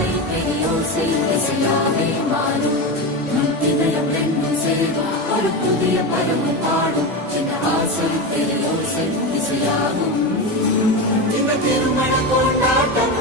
ஆசை பெரியோசை இசையாவே மாறும். நம் இதயம் என்னும் சேவா ஒரு புதிய பருவம் பாடும். இந்த ஆசை பெரியோசை இசையாகும். இந்த திருமண கொண்டாட்டம்